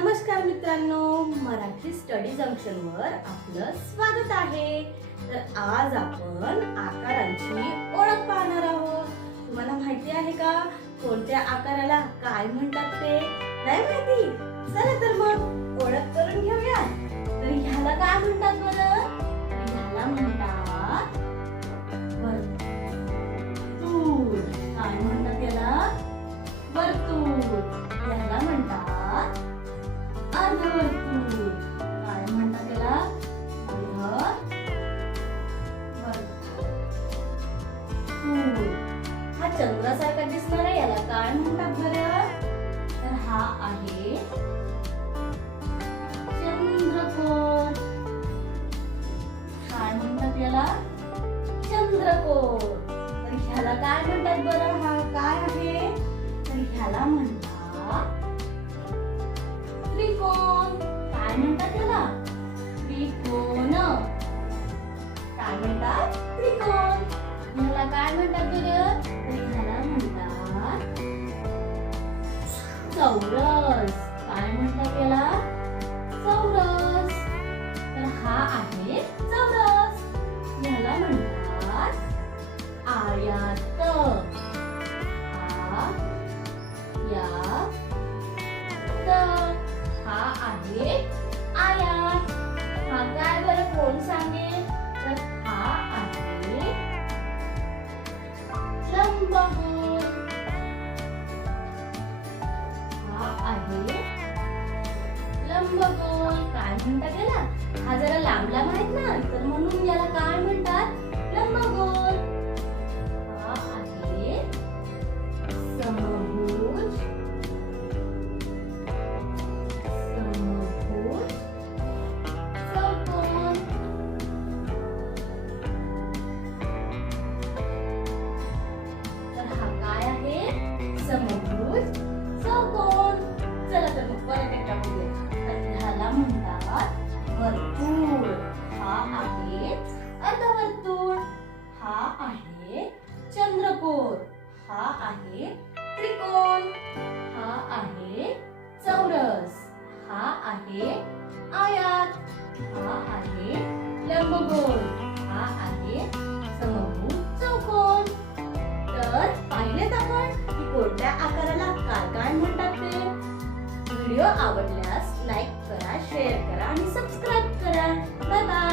नमस्कार मित्रांनो, मराठी स्टडी जंक्शनवर आपलं स्वागत आहे. तर आज आपण आकारांची ओळख पाहणार आहोत. तुम्हाला माहिती आहे का कोणत्या आकाराला काय म्हणतात ते? नाही माहिती? चला तर मग ओळख करून घेऊया. तर ह्याला काय म्हणतात बरं? ह्याला म्हणतात वर्तुळ. काय म्हणतात याला? वर्तुळ. याला म्हणतात अर्धवर्तुळ. काय म्हणतात त्याला? अर्धवर्तुळ. हा चंद्रासारखा दिसणारा याला काय म्हणतात बरं? तर हा आहे चंद्रकोर. काय म्हणतात याला? चंद्रकोर. तर ह्याला काय म्हणतात बरं? हा काय आहे? तर ह्याला म्हणतात त्रिकोण. काय म्हणतात त्याला? त्रिकोण. काय म्हणतात? त्रिकोण. ह्याला काय म्हणतात बरं? तर ह्याला म्हणतात चौरस. काय म्हणतात याला? चौरस. तर हा आहे चौरस. ह्याला म्हणतात आयत. हा आहे आयत. हा काय बरं कोण सांगेल? तर हा आहे लंबगोल. हा आहे लंबगोल. काय म्हणतात याला? हा जरा लांब लांब आहेत ना, तर म्हणून याला काय म्हणतात? लंबगोल. हा आहे समभुज. समभुज, चौकोन. चला तर मग परत एकदा बघूया. तर ह्याला म्हणतात वर्तुळ. हा आहे अर्धवर्तुळ. हा आहे चंद्रकोर. हा आहे त्रिकोण. हा आहे चौरस. हा आहे आयत. हा आहे लंबगोल. हा आहे समभुज, चौकोन. तर पाहिलेत आपण कोणत्या आकाराला काय काय म्हणतात ते? व्हिडिओ आवडला